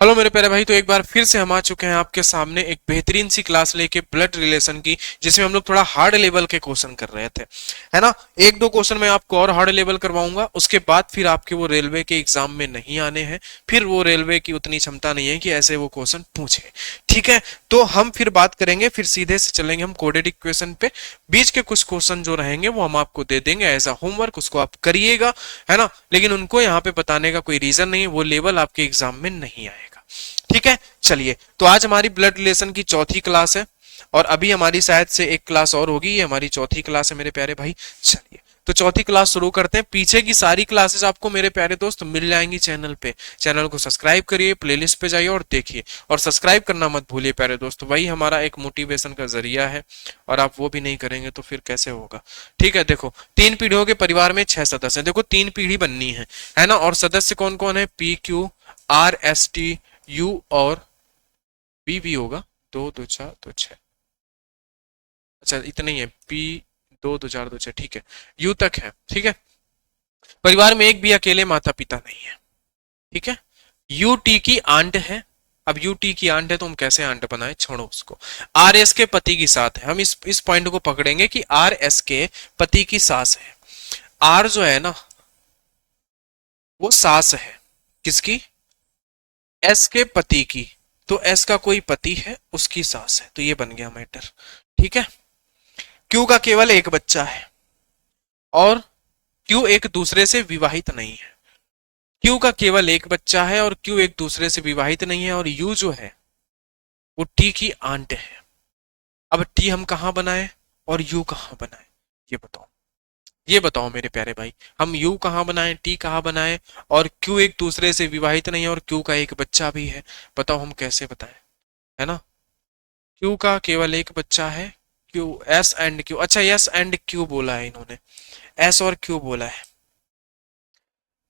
Hello मेरे प्यारे भाई, तो एक बार फिर से हम आ चुके हैं आपके सामने एक बेहतरीन सी क्लास लेके ब्लड रिलेशन की, जिसमें हम लोग थोड़ा हार्ड लेवल के क्वेश्चन कर रहे थे, है ना। एक दो क्वेश्चन मैं आपको और हार्ड लेवल करवाऊंगा, उसके बाद फिर आपके वो रेलवे के एग्जाम में नहीं आने हैं। फिर वो रेलवे की उतनी क्षमता नहीं है कि ऐसे वो क्वेश्चन पूछे। ठीक है, तो हम फिर बात करेंगे, फिर सीधे से चलेंगे हम कोडेड इक्वेशन पे। बीच के कुछ क्वेश्चन जो रहेंगे वो हम आपको दे देंगे एज अ होमवर्क, उसको आप करिएगा, है ना। लेकिन उनको यहाँ पे बताने का कोई रीजन नहीं है, वो लेवल आपके एग्जाम में नहीं आएगा। ठीक है, चलिए, तो आज हमारी ब्लड रिलेशन की चौथी क्लास है, और अभी हमारी शायद से एक क्लास और होगी। ये हमारी चौथी क्लास है मेरे प्यारे भाई। चलिए, तो चौथी क्लास शुरू करते हैं। पीछे की सारी क्लासेस आपको मेरे प्यारे दोस्त मिल जाएंगी चैनल पे। चैनल को सब्सक्राइब करिए, प्लेलिस्ट पे जाइए और देखिए, और सब्सक्राइब करना मत भूलिए प्यारे दोस्त, वही हमारा एक मोटिवेशन का जरिया है। और आप वो भी नहीं करेंगे तो फिर कैसे होगा। ठीक है, देखो, 3 पीढ़ियों के परिवार में 6 सदस्य हैं। देखो, 3 पीढ़ी बननी है ना। और सदस्य कौन कौन है? PQ RST U और बी भी होगा। 2 2 4 2 6। अच्छा, इतना ही है। P 2 2 4 2 6, ठीक है। यू तक है, ठीक है। परिवार में एक भी अकेले माता पिता नहीं है। ठीक है। यूटी की आंट है। अब यूटी की आंट है तो हम कैसे आंट बनाए, छोड़ो उसको। आर एस के पति की साथ है, हम इस पॉइंट को पकड़ेंगे कि आर एस के पति की सास है। आर जो है ना, वो सास है किसकी? एस के पति की। तो एस का कोई पति है, उसकी सास है, तो ये बन गया मैटर। ठीक है। क्यू का केवल एक बच्चा है, और क्यू एक दूसरे से विवाहित नहीं है। क्यू का केवल एक बच्चा है और क्यू एक दूसरे से विवाहित नहीं है, और यू जो है वो टी की आंट है। अब टी हम कहां बनाए और यू कहां बनाए, ये बताओ। ये बताओ मेरे प्यारे भाई, हम यू कहां बनाए, टी कहां बनाए, और क्यू एक दूसरे से विवाहित नहीं है और क्यू का एक बच्चा भी है। बताओ हम कैसे बताएं, है ना। क्यू का केवल एक बच्चा है। क्यू, एस एंड क्यू, अच्छा एस एंड क्यू बोला है इन्होंने, एस और क्यू बोला है।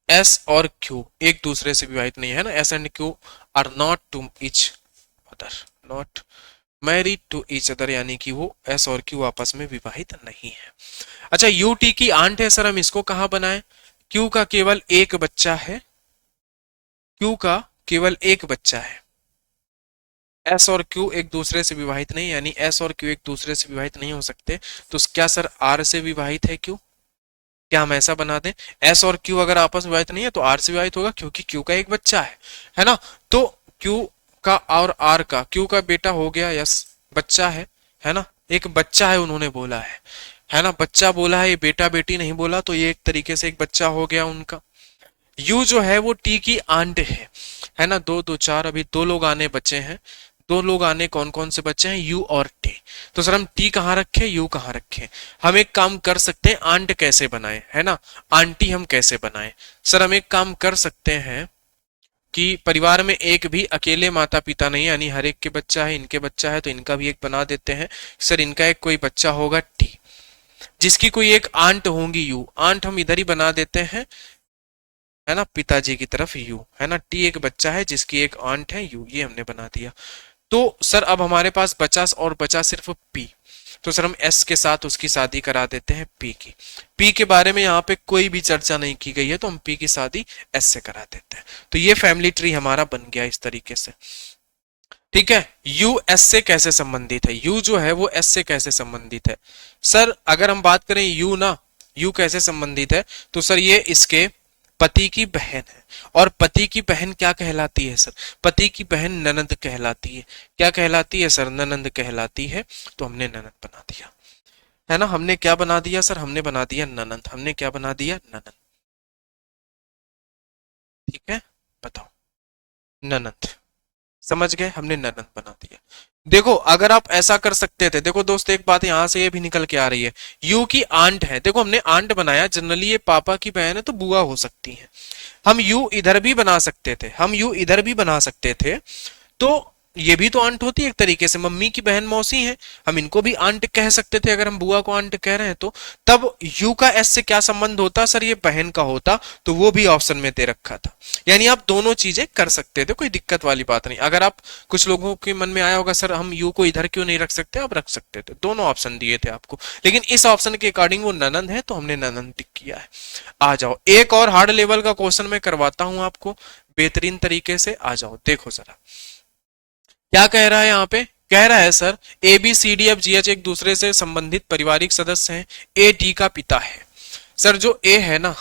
एस और क्यू एक दूसरे से विवाहित नहीं है ना। S and Q are not to each other, not married to each other, यानी कि वो एस और क्यू आपस में विवाहित नहीं है। अच्छा, यू टी की आंट है सर, हम इसको कहां बनाए? क्यू का केवल एक बच्चा है, क्यू का केवल एक बच्चा है। एस और क्यू एक दूसरे से विवाहित नहीं, यानी एस और क्यू एक दूसरे से विवाहित नहीं हो सकते। तो क्या सर आर से विवाहित है क्यू? क्या हम ऐसा बना दें? एस और क्यू अगर आपस में विवाहित नहीं है तो आर से विवाहित होगा, क्योंकि क्यू का एक बच्चा है ना। तो क्यू का और आर का, क्यू का बेटा हो गया यस, बच्चा है ना। एक बच्चा है उन्होंने बोला है ना, बच्चा बोला है, ये बेटा बेटी नहीं बोला, तो ये एक तरीके से एक बच्चा हो गया उनका। यू जो है वो टी की आंट है ना। 2 2 4, अभी 2 लोग आने बचे हैं। 2 लोग आने कौन कौन से बच्चे हैं? यू और टी। तो सर हम टी कहाँ रखे, यू कहाँ रखे? हम एक काम कर सकते हैं, आंट कैसे बनाए, है ना। आंटी हम कैसे बनाए? सर हम एक काम कर सकते हैं कि परिवार में एक भी अकेले माता पिता नहीं है, यानी हर एक के बच्चा है, इनके बच्चा है तो इनका भी एक बना देते हैं। सर इनका एक कोई बच्चा होगा टी, जिसकी कोई एक आंट होंगी यू। आंट हम इधर ही बना देते हैं, है ना, पिताजी की तरफ यू, है ना। टी एक बच्चा है जिसकी एक आंट है यू, ये हमने बना दिया। तो सर अब हमारे पास बचा और बचा सिर्फ पी। तो सर हम एस के साथ उसकी शादी करा देते हैं पी की। पी के बारे में यहाँ पे कोई भी चर्चा नहीं की गई है, तो हम पी की शादी एस से करा देते हैं। तो ये फैमिली ट्री हमारा बन गया इस तरीके से। ठीक है। यू एस से कैसे संबंधित है? यू जो है वो एस से कैसे संबंधित है? सर अगर हम बात करें यू ना, यू कैसे संबंधित है, तो सर ये इसके पति की बहन है। और पति की बहन क्या कहलाती है सर? पति की बहन ननंद कहलाती है। क्या कहलाती है सर? ननंद कहलाती है। तो हमने ननंद बना दिया, है ना। हमने क्या बना दिया सर? हमने बना दिया ननंद। हमने क्या बना दिया? ननंद। ठीक है, बताओ, ननंद। समझ गए, हमने ननंद बना दिया। देखो अगर आप ऐसा कर सकते थे, देखो दोस्त एक बात यहां से ये भी निकल के आ रही है, यू की आंट है, देखो हमने आंट बनाया, जनरली ये पापा की बहन है तो बुआ हो सकती है। हम यू इधर भी बना सकते थे, हम यू इधर भी बना सकते थे। तो ये भी तो आंट होती है एक तरीके से, मम्मी की बहन मौसी है, हम इनको भी आंट कह सकते थे अगर हम बुआ को आंट कह रहे हैं तो। तब यू का एस से क्या संबंध होता सर? ये बहन का होता, तो वो भी ऑप्शन में दे रखा था। यानी आप दोनों चीजें कर सकते थे, कोई दिक्कत वाली बात नहीं। अगर आप, कुछ लोगों के मन में आया होगा सर हम यू को इधर क्यों नहीं रख सकते, आप रख सकते थे, दोनों ऑप्शन दिए थे आपको, लेकिन इस ऑप्शन के अकॉर्डिंग वो ननंद है तो हमने ननंद टिक किया है। आ जाओ, एक और हार्ड लेवल का क्वेश्चन मैं करवाता हूं आपको। बेहतरीन तरीके से आ जाओ। देखो जरा क्या कह रहा है यहाँ पे, कह रहा है sir A B C D F G H एक दूसरे से संबंधित पारिवारिक सदस्य हैं, ए डी का पिता है। सर जो ए है ना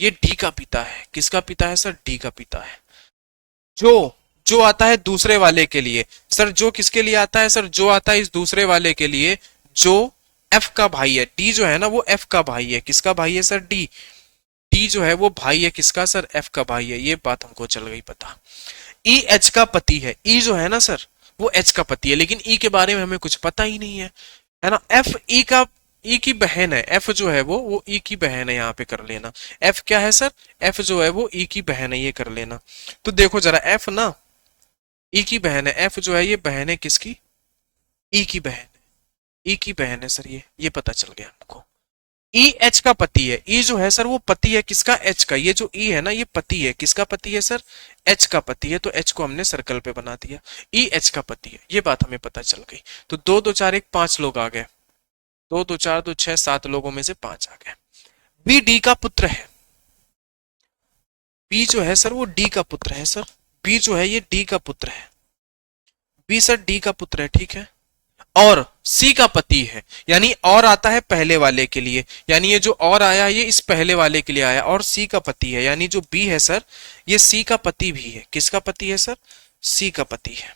ये डी का पिता है। किसका पिता है सर, डी का पिता है। जो जो आता है दूसरे वाले के लिए, सर जो किसके लिए आता है सर, जो आता है इस दूसरे वाले के लिए जो एफ का भाई है। डी जो है ना वो एफ का भाई है। किसका भाई है सर, डी। डी जो है वो भाई है किसका सर, एफ का भाई है। ये बात हमको चल गई पता। ई एच का पति है। ई जो है ना सर वो एच का पति है, लेकिन ई के बारे में हमें कुछ पता ही नहीं है ना। एफ ई का ई की बहन है। एफ जो है वो ई की बहन है, यहाँ पे कर लेना। एफ क्या है सर, एफ जो है वो ई की बहन है, ये कर लेना। तो देखो जरा एफ ना ई की बहन है। एफ जो है ये बहन है किसकी, ई की बहन है। ई की बहन है सर, ये पता चल गया हमको। ई एच का पति है। ई जो है सर वो पति है किसका, एच का। ये जो ई है ना ये पति है किसका, पति है सर, एच का पति है। तो एच को हमने सर्कल पे बना दिया, ई एच का पति है। ये बात हमें पता चल गई। तो दो दो चार एक, पांच लोग आ गए। दो दो चार दो छह, सात लोगों में से पांच आ गए। बी डी का पुत्र है। बी जो है सर वो डी का पुत्र है सर। बी जो है ये डी का पुत्र है। बी सर डी का पुत्र है, ठीक है। और सी का पति है, यानी और आता है पहले वाले के लिए, यानी ये जो और आया ये इस पहले वाले के लिए आया। और सी का पति है, यानी जो बी है सर ये सी का पति भी है। किसका पति है सर, सी का पति है।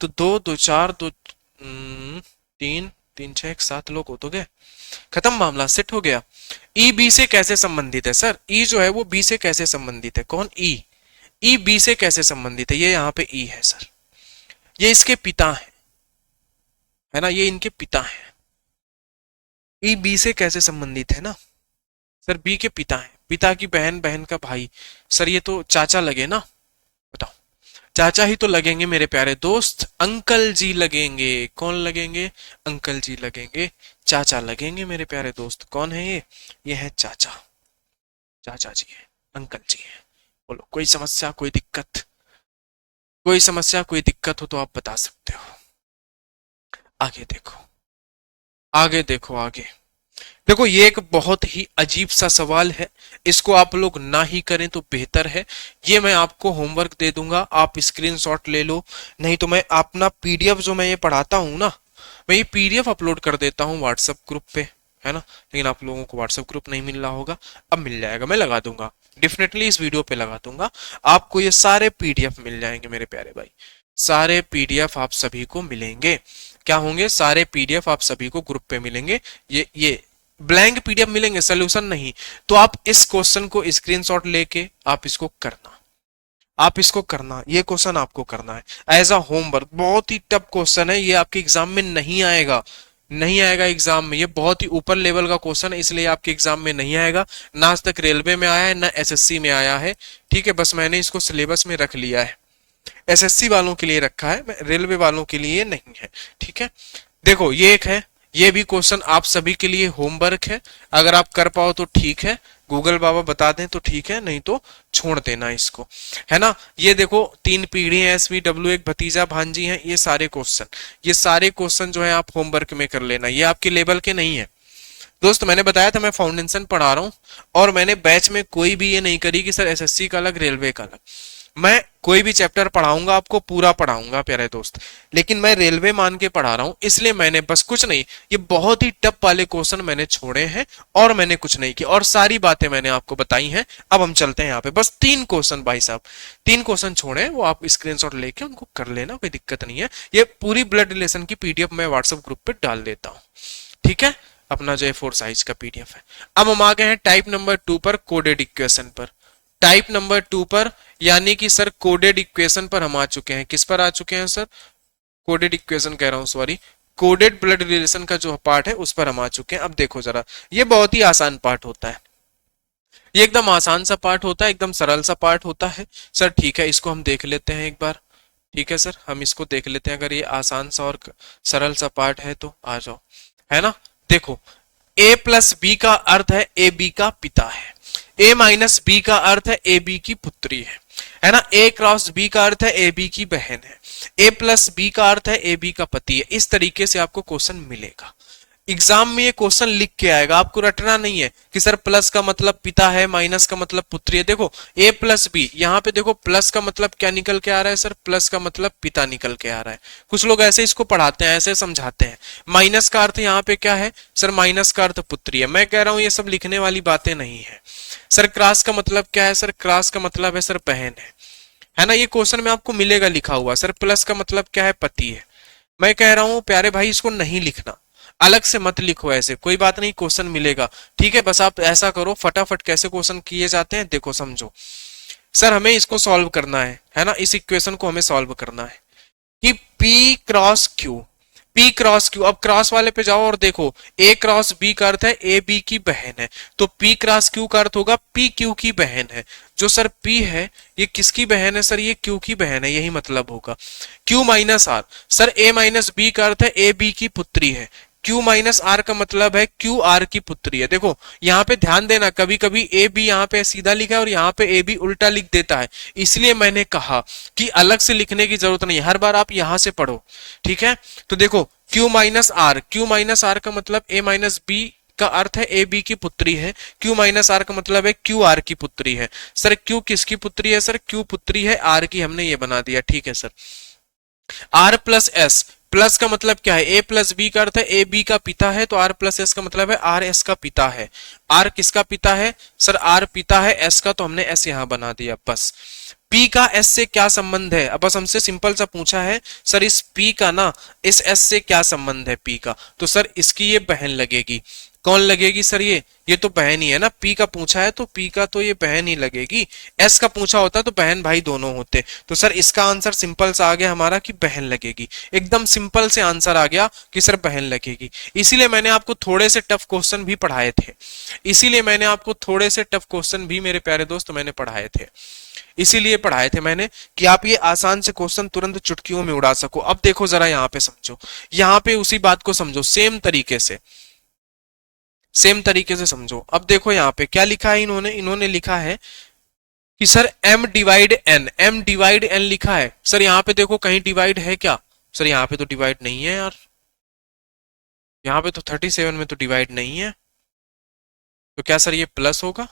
तो दो दो चार दो तीन तीन छह एक, सात लोग हो तो गए, खत्म मामला, सेट हो गया। ई बी से कैसे संबंधित है सर, ई जो है वो बी से कैसे संबंधित है, कौन, ई। ई बी से कैसे संबंधित है, ये यहाँ पे ई है सर, ये इसके पिता है ना, ये इनके पिता है। ई बी से कैसे संबंधित है ना सर, बी के पिता है। पिता की बहन, बहन का भाई। सर ये तो चाचा लगे ना, बताओ। चाचा ही तो लगेंगे मेरे प्यारे दोस्त, अंकल जी लगेंगे। कौन लगेंगे, अंकल जी लगेंगे, चाचा लगेंगे मेरे प्यारे दोस्त। कौन है ये है चाचा, चाचा जी है, अंकल जी है। बोलो कोई समस्या, कोई दिक्कत, कोई समस्या कोई दिक्कत हो तो आप बता सकते हो। आगे देखो, आगे देखो, आगे देखो। ये एक बहुत ही अजीब सा सवाल है, इसको आप लोग ना ही करें तो बेहतर है। ये मैं आपको होमवर्क दे दूंगा, आप स्क्रीनशॉट ले लो। नहीं तो मैं अपना पीडीएफ जो मैं ये पढ़ाता हूँ ना, मैं ये पीडीएफ अपलोड कर देता हूँ व्हाट्सएप ग्रुप पे, है ना। लेकिन आप लोगों को व्हाट्सएप ग्रुप नहीं मिल रहा होगा, अब मिल जाएगा, मैं लगा दूंगा, डेफिनेटली इस वीडियो पे लगा दूंगा। आपको ये सारे पीडीएफ मिल जाएंगे मेरे प्यारे भाई, सारे पीडीएफ आप सभी को मिलेंगे। क्या होंगे, सारे पीडीएफ आप सभी को ग्रुप पे मिलेंगे। ये ब्लैंक पीडीएफ मिलेंगे, सोल्यूशन नहीं। तो आप इस क्वेश्चन को स्क्रीनशॉट लेके आप इसको करना, आप इसको करना, ये क्वेश्चन आपको करना है एज अ होमवर्क। बहुत ही टफ क्वेश्चन है ये, आपके एग्जाम में नहीं आएगा, नहीं आएगा एग्जाम में। ये बहुत ही ऊपर लेवल का क्वेश्चन है, इसलिए आपके एग्जाम में नहीं आएगा। ना आज तक रेलवे में आया है ना एसएससी में आया है, ठीक है। बस मैंने इसको सिलेबस में रख लिया है, एसएससी वालों के लिए रखा है, रेलवे वालों के लिए नहीं है, ठीक है। देखो ये एक है, ये भी क्वेश्चन आप सभी के लिए होमवर्क है। अगर आप कर पाओ तो ठीक है, गूगल बाबा बता दें तो ठीक है, नहीं तो छोड़ देना इसको, है ना। ये देखो, तीन पीढ़ी है, एसवी डब्ल्यू, एक भतीजा भांजी है, ये सारे क्वेश्चन, ये सारे क्वेश्चन जो है आप होमवर्क में कर लेना। ये आपके लेवल के नहीं है दोस्त। मैंने बताया था मैं फाउंडेशन पढ़ा रहा हूँ, और मैंने बैच में कोई भी ये नहीं करी कि सर एसएससी का अलग रेलवे का अलग। मैं कोई भी चैप्टर पढ़ाऊंगा आपको, पूरा पढ़ाऊंगा प्यारे दोस्त, लेकिन मैं रेलवे मान के पढ़ा रहा हूं, इसलिए मैंने बस कुछ नहीं, ये बहुत ही टफ वाले क्वेश्चन मैंने छोड़े हैं, और मैंने कुछ नहीं किया, और सारी बातें मैंने आपको बताई हैं। अब हम चलते हैं यहाँ पे, बस तीन क्वेश्चन भाई साहब, तीन क्वेश्चन छोड़े हैं, वो आप स्क्रीनशॉट लेके उनको कर लेना, कोई दिक्कत नहीं है। ये पूरी ब्लड रिलेशन की पीडीएफ मैं व्हाट्सएप ग्रुप पे डाल देता हूँ, ठीक है। अपना जो A4 साइज का पीडीएफ है। अब हम आ गए हैं टाइप नंबर 2 पर, कोडेड इक्वेशन पर। टाइप नंबर 2 पर, यानी कि सर कोडेड इक्वेशन पर हम आ चुके हैं। किस पर आ चुके हैं सर, कोडेड इक्वेशन कह रहा हूं, सॉरी, कोडेड ब्लड रिलेशन का जो पार्ट है उस पर हम आ चुके हैं। अब देखो जरा, ये बहुत ही आसान पार्ट होता है, ये एकदम आसान सा पार्ट होता है, एकदम सरल सा पार्ट होता है सर, ठीक है। इसको हम देख लेते हैं एक बार, ठीक है सर, हम इसको देख लेते हैं। अगर ये आसान सा और सरल सा पार्ट है तो आ जाओ, है ना। देखो, ए प्लस बी का अर्थ है ए बी का पिता है, ए माइनस बी का अर्थ है ए बी की पुत्री है ना। ए क्रॉस बी का अर्थ है ए बी की बहन है। ए प्लस बी का अर्थ है ए बी का पति है। इस तरीके से आपको क्वेश्चन मिलेगा। एग्जाम में ये क्वेश्चन लिख के आएगा, आपको रटना नहीं है कि सर प्लस का मतलब पिता है, माइनस का मतलब पुत्री है। देखो ए प्लस बी, यहाँ पे देखो प्लस का मतलब क्या निकल के आ रहा है सर, प्लस का मतलब पिता निकल के आ रहा है। कुछ लोग ऐसे इसको पढ़ाते हैं, ऐसे समझाते हैं। माइनस का अर्थ यहाँ पे क्या है सर, माइनस का अर्थ पुत्री है। मैं कह रहा हूं ये सब लिखने वाली बातें नहीं है। सर क्रॉस का मतलब क्या है सर, क्रॉस का मतलब है सर बहन है ना। ये क्वेश्चन में आपको मिलेगा लिखा हुआ। सर प्लस का मतलब क्या है, पति है। मैं कह रहा हूं प्यारे भाई इसको नहीं लिखना, अलग से मत लिखो, ऐसे कोई बात नहीं, क्वेश्चन मिलेगा। ठीक है, बस आप ऐसा करो फटाफट, कैसे क्वेश्चन किए जाते हैं देखो समझो। सर हमें इसको सॉल्व करना है ना, इस इक्वेशन को हमें सॉल्व करना है कि P cross Q, P cross Q। अब क्रॉस वाले पे जाओ और देखो A क्रॉस B का अर्थ है A B की बहन है, तो P क्रॉस Q का अर्थ होगा P Q की बहन है। जो सर P है ये किसकी बहन है सर, ये Q की बहन है, यही मतलब होगा। Q minus R, sir A minus B का अर्थ है A B की पुत्री है। Q माइनस R का मतलब है Q R की पुत्री है। देखो यहाँ पे ध्यान देना, कभी कभी ए बी यहाँ पे सीधा लिखा है और यहाँ पे ए बी उल्टा लिख देता है, इसलिए मैंने कहा कि अलग से लिखने की जरूरत नहीं, हर बार आप यहां से पढ़ो। ठीक है, तो देखो Q minus R, Q minus R का मतलब A माइनस बी का अर्थ है ए बी की पुत्री है, Q माइनस आर का मतलब है Q आर की पुत्री है। सर Q किसकी पुत्री है सर, Q पुत्री है आर की, हमने ये बना दिया। ठीक है sir, R plus S, plus का मतलब क्या है, ए प्लस बी का अर्थ है ए बी का पिता है, तो आर प्लस एस का मतलब है आर एस का पिता है। आर किसका पिता है सर, आर पिता है एस का, तो हमने एस यहां बना दिया बस। P का S से क्या संबंध है, अब बस हमसे सिंपल सा पूछा है सर इस P का ना इस S से क्या संबंध है P का, तो सर इसकी ये बहन लगेगी। कौन लगेगी सर, ये तो बहन ही है ना। P का पूछा है तो P का तो ये बहन ही लगेगी। S का पूछा होता तो बहन भाई दोनों होते। तो सर इसका आंसर सिंपल सा आ गया हमारा कि बहन लगेगी, एकदम सिंपल से आंसर आ गया कि सर बहन लगेगी। इसीलिए मैंने आपको थोड़े से टफ क्वेश्चन भी पढ़ाए थे, इसीलिए मैंने आपको थोड़े से टफ क्वेश्चन भी मेरे प्यारे दोस्त मैंने पढ़ाए थे, इसीलिए पढ़ाए थे मैंने कि आप ये आसान से क्वेश्चन तुरंत चुटकियों में उड़ा सको। अब देखो जरा यहाँ पे समझो, यहाँ पे उसी बात को समझो सेम तरीके से, सेम तरीके से समझो। अब देखो यहाँ पे क्या लिखा है इन्होंने, इन्होंने लिखा है कि sir m divide n, m divide n लिखा है। सर यहाँ पे देखो कहीं डिवाइड है क्या, सर यहाँ पे तो डिवाइड नहीं है यार, यहाँ पे तो 37 में तो डिवाइड नहीं है, तो क्या सर ये प्लस होगा,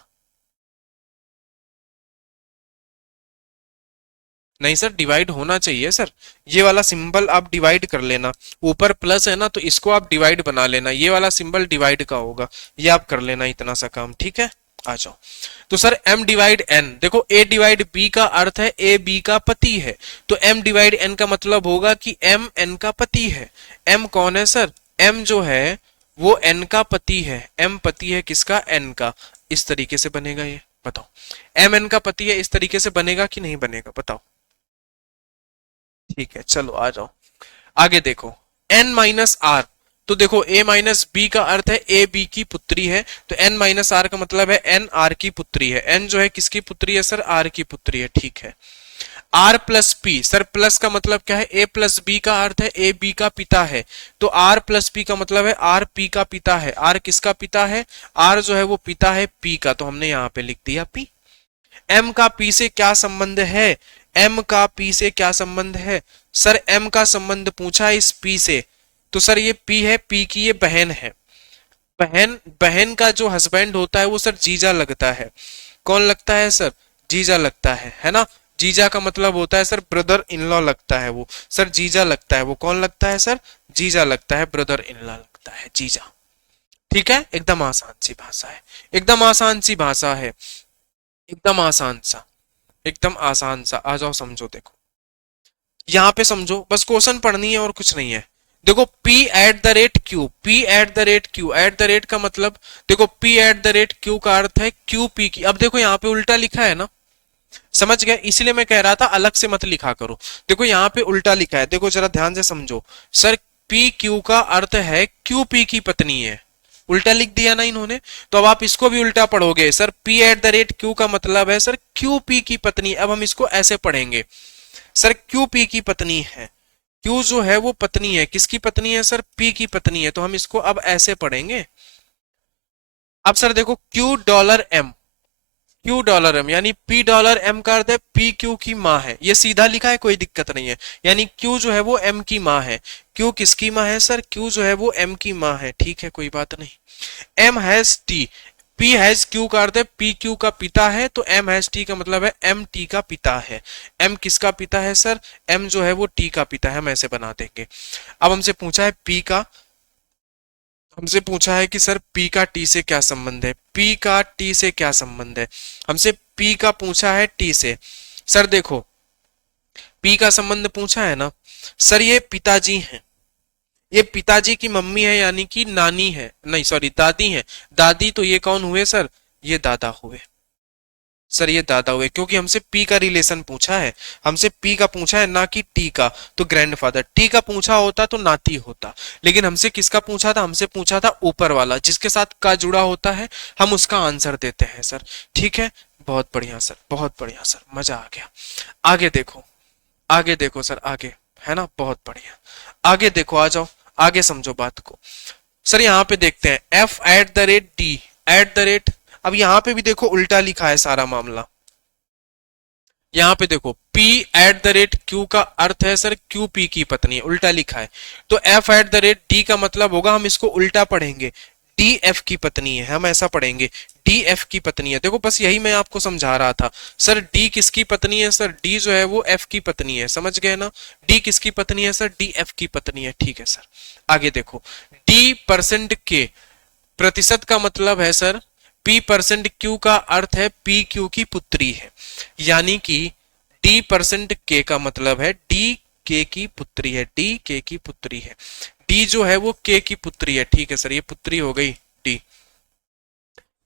नहीं सर डिवाइड होना चाहिए सर। ये वाला सिंबल आप डिवाइड कर लेना, ऊपर प्लस है ना तो इसको आप डिवाइड बना लेना, ये वाला सिंबल डिवाइड का होगा, ये आप कर लेना इतना सा काम। ठीक है, आ जाओ। तो सर m डिवाइड n, देखो a डिवाइड b का अर्थ है a b का पति है, तो m डिवाइड n का मतलब होगा कि m n का पति है। m कौन है सर, m जो है वो n का पति है, m पति है किसका, n का। इस तरीके से बनेगा ये, बताओ m n का पति है, इस तरीके से बनेगा कि नहीं बनेगा बताओ। ठीक है चलो आ जाओ आगे देखो, n माइनस आर, तो देखो a माइनस बी का अर्थ है a b की पुत्री है, तो n माइनस आर का मतलब है n r की पुत्री है। n जो है किसकी पुत्री है सर, r की पुत्री है। ठीक है, r plus p, sir plus का मतलब क्या है, a प्लस b का अर्थ है a b का पिता है, तो r प्लस p का मतलब है r p का पिता है। r किसका पिता है, r जो है वो पिता है p का, तो हमने यहाँ पे लिख दिया p। m का p से क्या संबंध है, m का p से क्या संबंध है सर, m का संबंध पूछा इस p से, तो सर ये p है, p की ये बहन है। बहन, बहन का जो हस्बैंड होता है वो सर जीजा लगता है। कौन लगता है सर, जीजा लगता है ना। जीजा का मतलब होता है सर ब्रदर इन लॉ लगता है वो, सर जीजा लगता है वो, कौन लगता है सर, जीजा लगता है, ब्रदर इन लॉ लगता है जीजा। ठीक है, एकदम आसान सी भाषा है, एकदम आसान सी भाषा है, एकदम आसान सा, एकदम आसान सा। आ जाओ समझो, देखो यहाँ पे समझो, बस क्वेश्चन पढ़नी है और कुछ नहीं है। देखो P eight the rate Q, P eight the rate Q, eight the rate का मतलब देखो P eight the rate Q का अर्थ है Q P की। अब देखो यहाँ पे उल्टा लिखा है ना, समझ गया, इसलिए मैं कह रहा था अलग से मत लिखा करो। देखो यहाँ पे उल्टा लिखा है, देखो जरा ध्यान से समझो। सर P Q का अर्थ है Q P की पत्नी है, उल्टा लिख दिया ना इन्होंने, तो अब आप इसको भी उल्टा पढ़ोगे। Sir P eight the rate Q का मतलब है सर Q P की पत्नी। अब हम इसको ऐसे पढ़ेंगे, सर Q P की पत्नी है, Q जो है वो पत्नी है, किसकी पत्नी है सर, P की पत्नी है, तो हम इसको अब ऐसे पढ़ेंगे। अब सर देखो Q डॉलर M, $Q यानी P$M का अर्थ है P Q की माँ है, ये सीधा लिखा है, कोई दिक्कत नहीं है। यानी Q जो है वो M की माँ है। Q किसकी माँ है सर? Q जो है वो M की माँ है, ठीक है, कोई बात नहीं। M has T, P has Q का अर्थ है P Q का पिता है, तो M हैज T का मतलब है M T का पिता है। M किसका पिता है सर? M जो है वो T का पिता है, हम ऐसे बना देंगे। अब हमसे पूछा है P का, हमसे पूछा है कि सर P का T से क्या संबंध है, P का T से क्या संबंध है। हमसे P का पूछा है T से। सर देखो, P का संबंध पूछा है ना सर, ये पिताजी हैं, ये पिताजी की मम्मी है यानी कि नानी है, नहीं सॉरी दादी है। दादी तो ये कौन हुए सर? ये दादा हुए। सर ये दादा हुए, क्योंकि हमसे पी का रिलेशन पूछा है, हमसे पी का पूछा है ना कि टी का, तो ग्रैंडफादर। टी का पूछा होता तो नाती होता, लेकिन हमसे किसका पूछा था? हमसे पूछा था ऊपर वाला, जिसके साथ का जुड़ा होता है हम उसका आंसर देते हैं सर, ठीक है। बहुत बढ़िया सर, बहुत बढ़िया सर, मजा आ गया। आगे देखो, आगे देखो सर, आगे, है ना, बहुत बढ़िया। आगे देखो, आ जाओ, आगे समझो बात को। सर यहाँ पे देखते हैं F@D, एट द रेट। अब यहाँ पे भी देखो उल्टा लिखा है सारा मामला। यहाँ पे देखो P@Q का अर्थ है सर Q P की पत्नी है, उल्टा लिखा है। तो F@D का मतलब होगा, हम इसको उल्टा पढ़ेंगे, D F की पत्नी है, हम ऐसा पढ़ेंगे, D F की पत्नी है। देखो बस यही मैं आपको समझा रहा था। सर D किसकी पत्नी है? सर D जो है वो F की पत्नी है, समझ गए ना। D किसकी पत्नी है सर? D F की पत्नी है, ठीक है सर। आगे देखो, D% K, प्रतिशत का मतलब है सर P%Q का अर्थ है P Q की पुत्री है, यानी कि D%K का मतलब है D K की पुत्री है, D K की पुत्री है। D जो है वो K की पुत्री है, ठीक है सर, ये पुत्री हो गई D।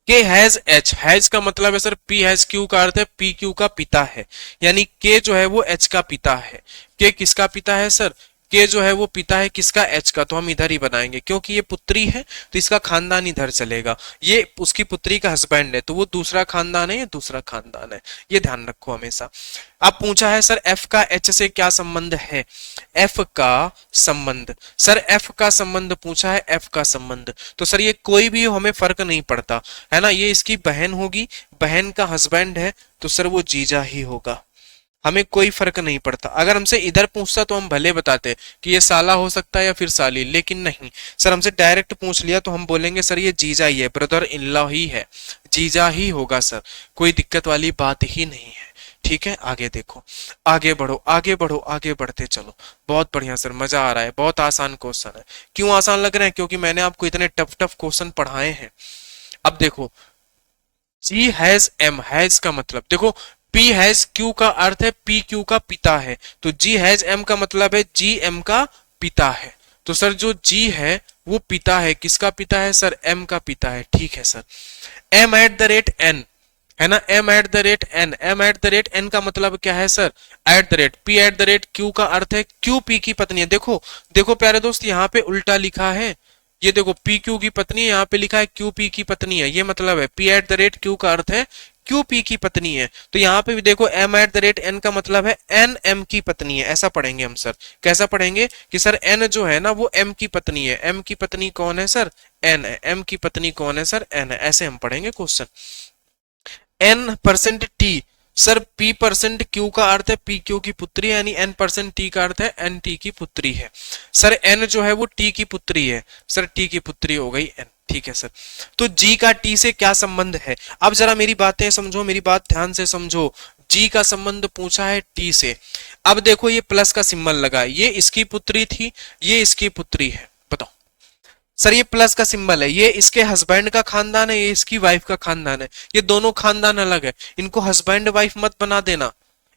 K has H, has का मतलब है सर P हैज Q का अर्थ है P Q का पिता है, यानी K जो है वो H का पिता है। K किसका पिता है सर? K जो है वो पिता है किसका? H का, तो हम इधर ही बनाएंगे, क्योंकि ये पुत्री है तो इसका खानदान इधर चलेगा। ये उसकी पुत्री का हस्बैंड है तो वो दूसरा खानदान है, ये दूसरा खानदान है, ये ध्यान रखो हमेशा। अब पूछा है सर F का H से क्या संबंध है? F का संबंध, सर F का संबंध पूछा है, F का संबंध, तो सर ये कोई भी हमें फर्क नहीं पड़ता, है ना। ये इसकी बहन होगी, बहन का हस्बैंड है, तो सर वो जीजा ही होगा, हमें कोई फर्क नहीं पड़ता। अगर हमसे इधर पूछता तो हम भले बताते कि ये साला हो सकता है या फिर साली, लेकिन नहीं, सर हमसे डायरेक्ट पूछ लिया तो हम बोलेंगे सर ये जीजा ही है, ब्रदर इन लॉ ही है, जीजा ही होगा सर, कोई दिक्कत वाली बात ही नहीं है, ठीक है। आगे देखो, आगे बढ़ो, आगे बढ़ो, आगे बढ़ते चलो। बहुत बढ़िया सर, मजा आ रहा है, बहुत आसान क्वेश्चन है। क्यों आसान लग रहे हैं? क्योंकि मैंने आपको इतने टफ टफ क्वेश्चन पढ़ाए हैं। अब देखो, जी हैज एम, हैज का मतलब देखो, पी हैज क्यू का अर्थ है पी क्यू का पिता है, तो जी हैज एम का मतलब है जी एम का पिता है। तो सर जो जी है वो पिता है, किसका पिता है सर? एम का पिता है, ठीक है सर। M@N, है ना, M@N, M@N का मतलब क्या है sir? At the rate. P@Q का अर्थ है क्यू पी की पत्नी है। देखो देखो प्यारे दोस्त, यहाँ पे उल्टा लिखा है, ये देखो पी क्यू की पत्नी है, यहाँ पे लिखा है क्यू पी की पत्नी है, ये मतलब है P@Q का अर्थ है क्यू पी की पत्नी है। तो यहाँ पे भी देखो M@N का मतलब है एन एम की पत्नी है, ऐसा पढ़ेंगे हम सर। कैसा पढ़ेंगे कि सर एन जो है ना वो एम की पत्नी है, एम की पत्नी कौन है सर? एन है। एम की पत्नी कौन है सर? एन है, ऐसे हम पढ़ेंगे क्वेश्चन। N%T, सर P%Q का अर्थ है पी क्यू की पुत्री है, यानी N%T का अर्थ है एन टी की पुत्री है। सर N जो है वो T की पुत्री है, सर T की पुत्री हो गई N, ठीक है सर। तो G का T से क्या संबंध है? अब जरा मेरी बातें समझो, मेरी बात ध्यान से समझो। G का संबंध पूछा है T से। अब देखो ये प्लस का सिंबल लगा है, ये इसकी पुत्री थी, ये इसकी पुत्री है, बताओ सर ये प्लस का सिंबल है, ये इसके हस्बैंड का खानदान है, ये इसकी वाइफ का खानदान है, ये दोनों खानदान अलग है, इनको हस्बैंड वाइफ मत बना देना,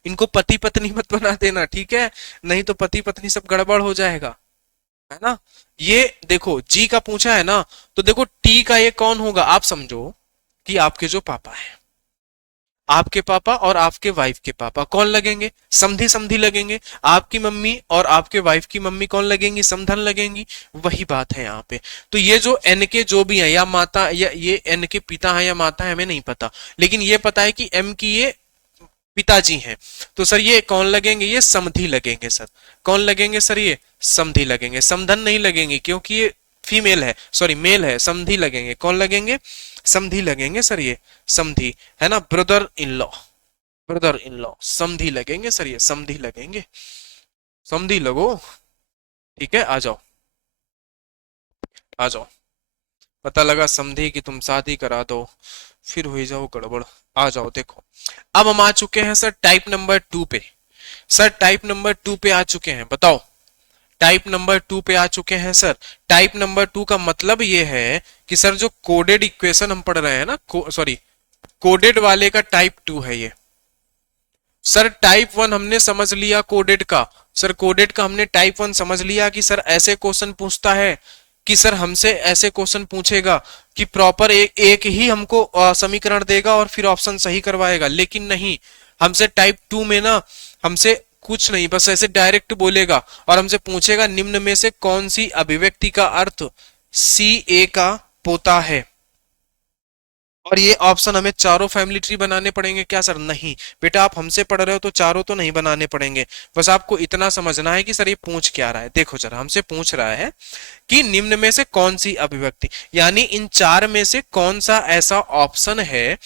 इनको पति पत्नी मत बना देना, ठीक है, नहीं तो पति पत्नी सब गड़बड़ हो जाएगा, है ना। ये देखो जी का पूछा है ना, तो देखो टी का ये कौन होगा, आप समझो कि आपके जो पापा है, आपके पापा और आपके वाइफ के पापा कौन लगेंगे? समधी समधी लगेंगे। आपकी मम्मी और आपके वाइफ की मम्मी कौन लगेंगी? समधन लगेंगी। वही बात है यहाँ पे। तो ये जो एन के जो भी है, या माता, या ये एन के पिता है या माता है, हमें नहीं पता, लेकिन ये पता है कि एम की ये पिताजी हैं। तो सर ये कौन लगेंगे? ये समधी लगेंगे सर। कौन लगेंगे सर? ये समधी लगेंगे, समधन नहीं लगेंगे, क्योंकि ये फीमेल है, सॉरी मेल है, समधी लगेंगे। कौन लगेंगे? समधी लगेंगे सर ये, समधी, है ना, brother in law, brother in law समधी लगेंगे सर, ये समधी लगेंगे, समधी लगो। ठीक है, आ जाओ, आ जाओ। पता लगा समधी कि तुम शादी करा दो, फिर हुई जाओ गड़बड़। आ जाओ, देखो अब हम आ चुके हैं सर टाइप नंबर 2 पे। सर टाइप नंबर 2 पे आ चुके हैं, बताओ, टाइप नंबर 2 पे आ चुके हैं सर। टाइप नंबर 2 का मतलब ये है कि सर जो कोडेड इक्वेशन हम पढ़ रहे हैं ना, सॉरी, कोडेड वाले का टाइप 2 है ये। सर टाइप 1 हमने समझ लिया कोडेड का, सर कोडेड का हमने टाइप 1 समझ लिया कि सर ऐसे क्वेश्चन पूछता है, कि सर हमसे ऐसे क्वेश्चन पूछेगा कि प्रॉपर एक ही हमको समीकरण देगा और फिर ऑप्शन सही करवाएगा। लेकिन नहीं, हमसे टाइप 2 में ना, हमसे कुछ नहीं, बस ऐसे डायरेक्ट बोलेगा और हमसे पूछेगा निम्न में से कौन सी अभिव्यक्ति का अर्थ सी ए का पोता है। और ये ऑप्शन हमें चारों फैमिली ट्री बनाने पड़ेंगे क्या सर? नहीं बेटा, आप हमसे पढ़ रहे हो तो चारों तो नहीं बनाने पड़ेंगे। बस आपको इतना समझना है कि सर ये पूछ क्या रहा है। देखो जरा, हमसे पूछ रहा है कि निम्न में से कौन सी अभिव्यक्ति, यानी इन चार में से कौन सा ऐसा ऑप्शन है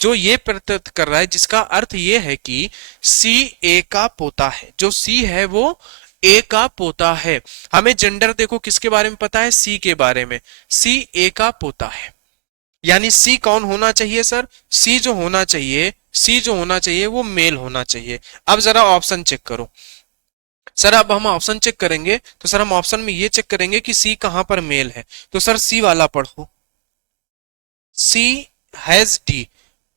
जो ये प्रतीत कर रहा है, जिसका अर्थ ये है कि सी ए का पोता है। जो सी है वो ए का पोता है। हमें जेंडर देखो किसके बारे में पता है? सी के बारे में। सी ए का पोता है, यानी सी कौन होना चाहिए सर? सी जो होना चाहिए, सी जो होना चाहिए वो मेल होना चाहिए। अब जरा ऑप्शन चेक करो सर। अब हम ऑप्शन चेक करेंगे तो सर हम ऑप्शन में ये चेक करेंगे कि सी कहां पर मेल है। तो सर सी वाला पढ़ो, सी हैज डी।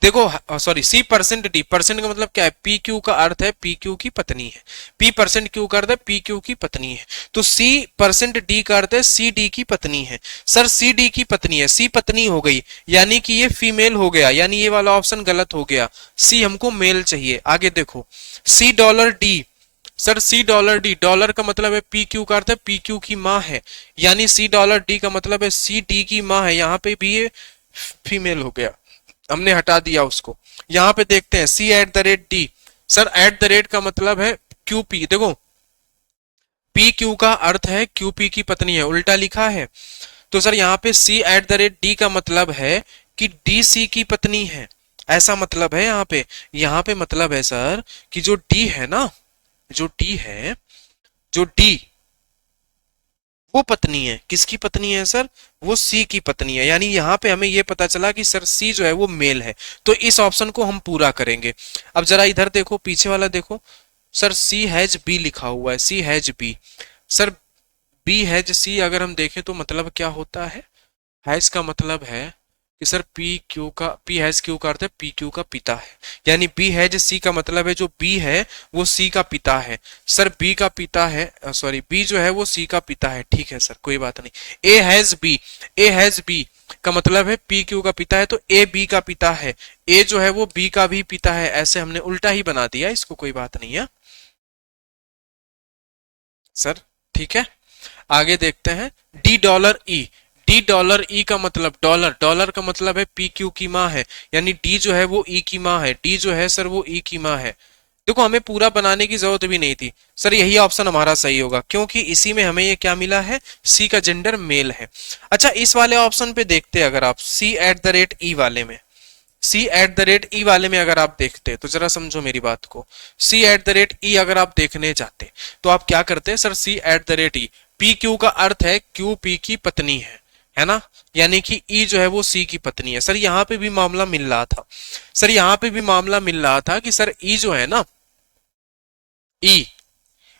देखो sorry, C percent D, percent का मतलब क्या है? पी क्यू का अर्थ है पी क्यू की पत्नी है। पी परसेंट क्यू का अर्थ है पी क्यू की पत्नी है। तो सी परसेंट डी का अर्थ है सी डी की पत्नी है। सर सी डी की पत्नी है, सी पत्नी हो गई, यानी कि ये फीमेल हो गया, यानी ये वाला ऑप्शन गलत हो गया। सी हमको मेल चाहिए। आगे देखो, सी डॉलर डी। सर सी डॉलर डी, डॉलर का मतलब है पी क्यू का अर्थ है पी क्यू की माँ है, यानी सी डॉलर डी का मतलब है सी डी की माँ है। यहाँ पे भी ये फीमेल हो गया, हमने हटा दिया उसको। यहां पे देखते हैं C at the rate D. Sir at the rate का मतलब है क्यू पी। देखो पी क्यू का अर्थ है क्यू पी की पत्नी है, उल्टा लिखा है। तो सर यहाँ पे सी एट द रेट डी का मतलब है कि डी सी की पत्नी है, ऐसा मतलब है यहाँ पे। यहाँ पे मतलब है सर कि जो डी है ना, जो डी है, जो डी वो पत्नी है, किसकी पत्नी है सर? वो सी की पत्नी है। यानी यहाँ पे हमें ये पता चला कि सर सी जो है वो मेल है। तो इस ऑप्शन को हम पूरा करेंगे। अब जरा इधर देखो, पीछे वाला देखो सर, सी हैज बी लिखा हुआ है, C has B. Sir B has C अगर हम देखें तो मतलब क्या होता है? हैज का मतलब है कि सर पी क्यू का, पी हैज क्यू का अर्थ है पी क्यू का पिता है, यानी बी हैज सी का मतलब है जो बी है वो सी का पिता है। सर बी का पिता है, सॉरी बी जो है वो सी का पिता है। ठीक है सर, कोई बात नहीं। A has B, A has B का मतलब है पी क्यू का पिता है, तो ए बी का पिता है। ए जो है वो बी का भी पिता है, ऐसे हमने उल्टा ही बना दिया इसको, कोई बात नहीं है सर। ठीक है, आगे देखते हैं डी डॉलर ई। डी डॉलर ई का मतलब, डॉलर, डॉलर का मतलब है पी क्यू की माँ है, यानी डी जो है वो ई की माँ है। डी जो है सर वो ई की माँ है। देखो हमें पूरा बनाने की जरूरत भी नहीं थी सर, यही ऑप्शन हमारा सही होगा क्योंकि इसी में हमें ये क्या मिला है? सी का जेंडर मेल है। अच्छा इस वाले ऑप्शन पे देखते हैं, अगर आप सी एट द रेट ई वाले में, सी एट द रेट ई वाले में अगर आप देखते तो जरा समझो मेरी बात को। C at the rate E अगर आप देखने जाते तो आप क्या करते हैं? Sir C at the rate E, P Q का अर्थ है क्यू पी की पत्नी है ना, यानी कि ई जो है वो सी की पत्नी है। सर यहाँ पे भी मामला मिल रहा था, सर यहाँ पे भी मामला मिल रहा था कि सर ई जो है ना, ई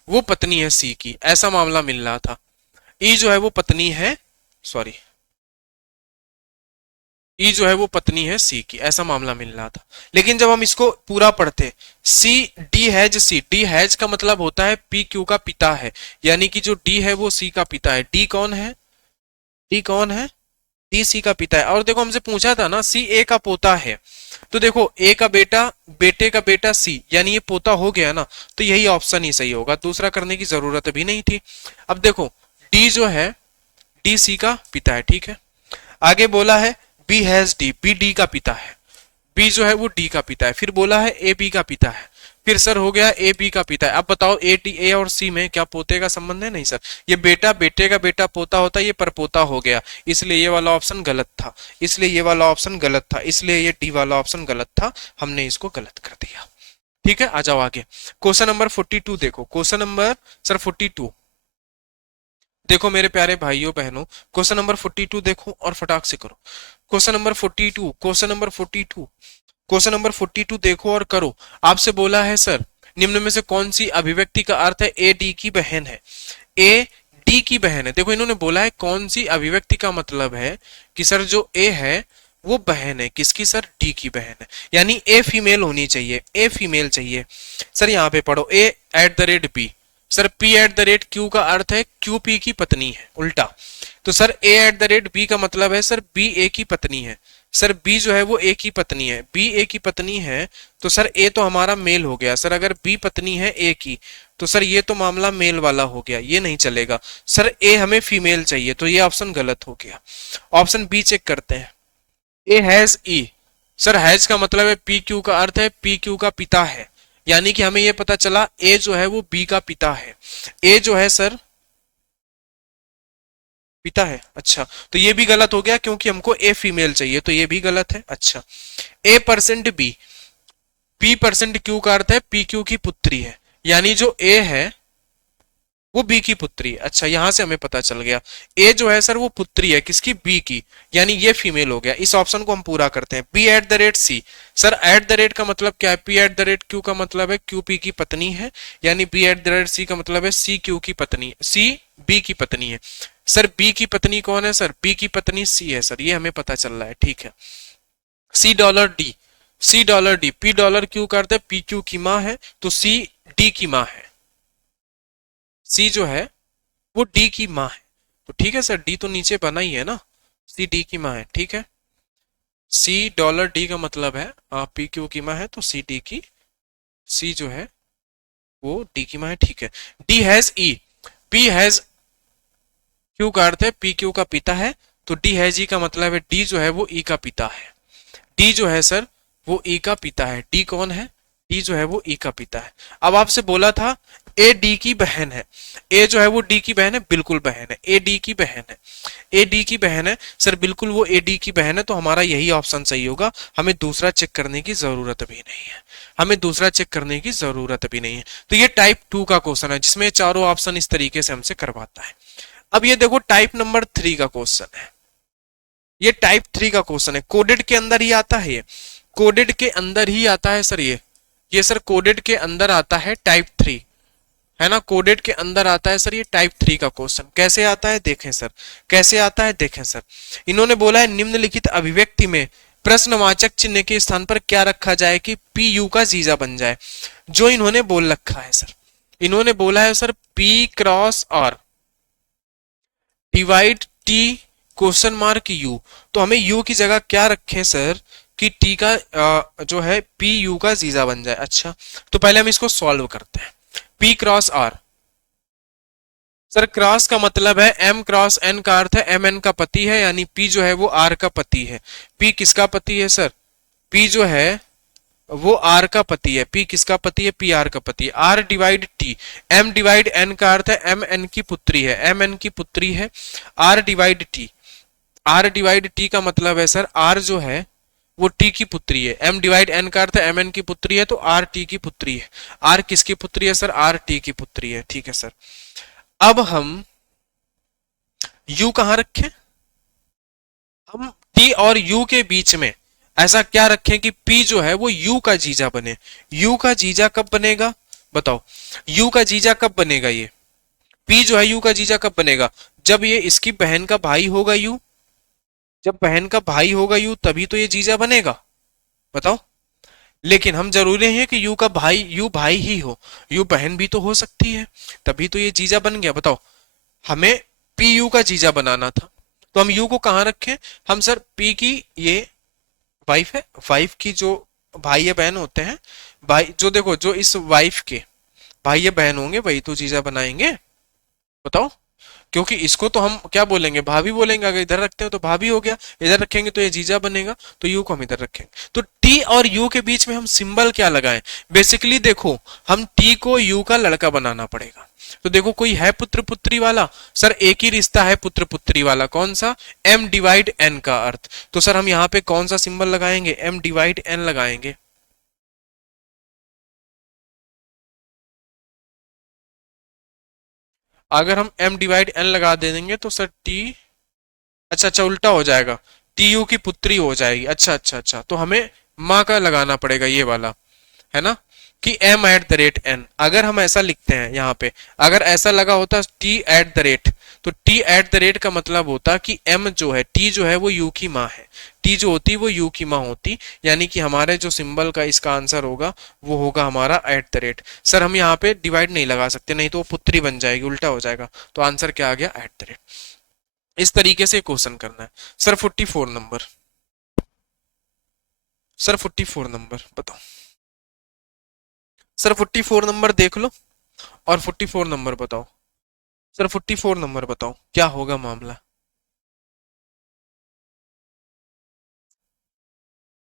वो पत्नी है सी की, ऐसा मामला मिल रहा था। ई जो है वो पत्नी है, सॉरी, ई जो है वो पत्नी है सी की, ऐसा मामला मिल रहा था। लेकिन जब हम इसको पूरा पढ़ते, C D has C, D has का मतलब होता है पी क्यू का पिता है, यानी कि जो डी है वो सी का पिता है। डी कौन है? डी कौन है? डी सी का पिता है। और देखो हमसे पूछा था ना सी ए का पोता है, तो देखो ए का बेटा, बेटे का बेटा सी, यानी ये पोता हो गया ना, तो यही ऑप्शन ही सही होगा, दूसरा करने की जरूरत भी नहीं थी। अब देखो डी जो है, डी सी का पिता है। ठीक है, आगे बोला है B has D, B D का पिता है। बी जो है वो डी का पिता है, फिर बोला है ए बी का पिता है, फिर सर हो गया ए बी का पिता है। अब बताओ ए और सी में क्या पोते का संबंध है? नहीं सर, ये बेटा बेटे का बेटा पोता होता है, ये परपोता हो गया, इसलिए ये वाला ऑप्शन गलत था, इसलिए ये वाला ऑप्शन गलत था, इसलिए ये डी वाला ऑप्शन गलत था, हमने इसको गलत कर दिया। ठीक है, आ जाओ आगे। क्वेश्चन नंबर 42 देखो, क्वेश्चन नंबर सर 42 देखो मेरे प्यारे भाइयों बहनों, क्वेश्चन नंबर 42 देखो और फटाक से करो। Question number 42, question number 42, question number 42 देखो और करो। आपसे बोला है सर निम्न में से कौन सी अभिव्यक्ति का अर्थ है ए डी की बहन है? ए डी की बहन है। देखो इन्होंने बोला है कौन सी अभिव्यक्ति का मतलब है कि सर जो ए है वो बहन है किसकी? सर डी की बहन है, यानी ए फीमेल होनी चाहिए, ए फीमेल चाहिए। सर यहाँ पे पढ़ो A at the rate B, sir P at the rate Q का अर्थ है क्यू पी की पत्नी है, उल्टा। तो sir A at the rate B का मतलब है सर बी ए की पत्नी है, सर बी जो है वो ए की पत्नी है, बी ए की पत्नी है, तो सर ए तो हमारा मेल हो गया। सर अगर बी पत्नी है ए की तो सर ये तो मामला मेल वाला हो गया, ये नहीं चलेगा। सर ए हमें फीमेल चाहिए, तो ये ऑप्शन गलत हो गया। ऑप्शन बी चेक करते हैं, A has E. Sir has का मतलब है पी क्यू का अर्थ है पी क्यू का पिता है, यानी कि हमें यह पता चला ए जो है वो बी का पिता है, ए जो है सर पिता है। अच्छा, तो ये भी गलत हो गया क्योंकि हमको ए फीमेल चाहिए, तो ये भी गलत है। अच्छा, A percent B, P percent Q का अर्थ है पी क्यू की पुत्री है, यानी जो ए है वो बी की पुत्री है। अच्छा, यहां से हमें पता चल गया ए जो है सर वो पुत्री है किसकी? बी की, यानी ये फीमेल हो गया। इस ऑप्शन को हम पूरा करते हैं। B at the rate C, sir at the rate का मतलब क्या है? P at the rate Q का मतलब है क्यू पी की पत्नी है, यानी B at the rate C का मतलब है सी क्यू की पत्नी, सी बी की पत्नी है। सर बी की पत्नी कौन है? सर बी की पत्नी सी है, सर ये हमें पता चल रहा है। ठीक है, C dollar D, C dollar D, P dollar Q करते पी क्यू की माँ है, तो सी डी की माँ है, सी जो है वो डी की माँ है। तो ठीक है सर, डी तो नीचे बना ही है ना, सी डी की माँ है। ठीक है, सी डॉलर डी का मतलब है पी क्यू की माँ है, तो सी डी की, सी जो है वो डी की माँ है। ठीक है, D has E, P has Q का अर्थ है पी क्यू का पिता है, तो डी हैज ई का मतलब है डी जो है वो ई का पिता है, डी जो है सर वो ई का पिता है। डी कौन है? डी जो है वो ई का पिता है। अब आपसे बोला था ए डी की बहन है, ए जो है वो डी की बहन है, बिल्कुल बहन है, ए डी की बहन है, ए डी की बहन है सर, बिल्कुल वो ए डी की बहन है, तो हमारा यही ऑप्शन सही होगा। हमें दूसरा चेक करने की जरूरत भी नहीं है, हमें दूसरा चेक करने की जरूरत भी नहीं है। तो ये टाइप 2 का क्वेश्चन है जिसमें चारों ऑप्शन इस तरीके से हमसे करवाता है। अब ये देखो टाइप नंबर 3 का क्वेश्चन है, ये टाइप 3 का क्वेश्चन है, कोडेड के अंदर ही आता है, ये कोडेड के अंदर ही आता है सर, ये सर कोडेड के अंदर आता है टाइप 3, है ना, कोडेड के अंदर आता है सर ये टाइप 3 का क्वेश्चन। कैसे आता है देखें सर, कैसे आता है देखें सर। इन्होंने बोला है निम्नलिखित अभिव्यक्ति में प्रश्नवाचक चिन्ह के स्थान पर क्या रखा जाए कि पी यू का जीजा बन जाए। जो इन्होंने बोल रखा है सर, इन्होंने बोला है sir P cross R divide T question mark U, तो हमें यू की जगह क्या रखें सर कि टी का जो है पी यू का जीजा बन जाए। अच्छा, तो पहले हम इसको सॉल्व करते हैं। P cross R, sir cross का मतलब है एम क्रॉस एन का अर्थ है एम एन का पति है, यानी पी जो है वो आर का पति है। पी किसका पति है सर? पी जो है वो आर का पति है, पी किसका पति है? पी आर का पति है। R divide T, M divide N का अर्थ है एम एन की पुत्री है, एम एन की पुत्री है। R divide T, R divide T का मतलब है सर आर जो है वो टी की पुत्री है, एम डिवाइड एन का अर्थ है एम एन की पुत्री है, तो आर टी की पुत्री है। आर किसकी पुत्री है सर? आर टी की पुत्री है। ठीक है सर, अब हम यू कहां रखें? हम टी और यू के बीच में ऐसा क्या रखें कि पी जो है वो यू का जीजा बने। यू का जीजा कब बनेगा बताओ? यू का जीजा कब बनेगा? ये पी जो है यू का जीजा कब बनेगा? जब ये इसकी बहन का भाई होगा यू, जब बहन का भाई होगा यू तभी तो ये जीजा बनेगा, बताओ। लेकिन हम जरूरी है कि यू का भाई यू भाई ही हो, यू बहन भी तो हो सकती है, तभी तो ये जीजा बन गया। बताओ, हमें पी यू का जीजा बनाना था, तो हम यू को कहां रखें? हम सर पी की ये वाइफ है, वाइफ की जो भाई या बहन होते हैं, भाई जो देखो जो इस वाइफ के भाई या बहन होंगे वही तो जीजा बनाएंगे, बताओ। क्योंकि इसको तो हम क्या बोलेंगे, भाभी बोलेंगे। अगर इधर रखते हैं तो भाभी हो गया, इधर रखेंगे तो ये जीजा बनेगा, तो यू को हम इधर रखेंगे। तो टी और यू के बीच में हम सिंबल क्या लगाएं? बेसिकली देखो, हम टी को यू का लड़का बनाना पड़ेगा। तो देखो, कोई है पुत्र पुत्री वाला? सर एक ही रिश्ता है पुत्र पुत्री वाला, कौन सा? एम डिवाइड एन का अर्थ। तो सर हम यहाँ पे कौन सा सिंबल लगाएंगे? एम डिवाइड एन लगाएंगे। अगर हम m डिवाइड n लगा दे देंगे तो सर t, अच्छा अच्छा उल्टा हो जाएगा, टी यू की पुत्री हो जाएगी। अच्छा अच्छा अच्छा, तो हमें माँ का लगाना पड़ेगा ये वाला, है ना, कि m eight the rate n। अगर हम ऐसा लिखते हैं यहाँ पे, अगर ऐसा लगा होता t एट द रेट, तो t एट द रेट का मतलब होता कि m जो है, t जो है वो u की माँ है, t जो होती वो u की माँ होती, यानी कि हमारे जो सिंबल का इसका आंसर होगा वो होगा हमारा एट द रेट। सर हम यहाँ पे डिवाइड नहीं लगा सकते, नहीं तो वो पुत्री बन जाएगी, उल्टा हो जाएगा। तो आंसर क्या आ गया? Eight the rate. इस तरीके से क्वेश्चन करना है। सर 44 नंबर, सर 44 नंबर बताओ। सर 44 नंबर देख लो और 44 नंबर बताओ। सर 44 नंबर बताओ क्या होगा मामला।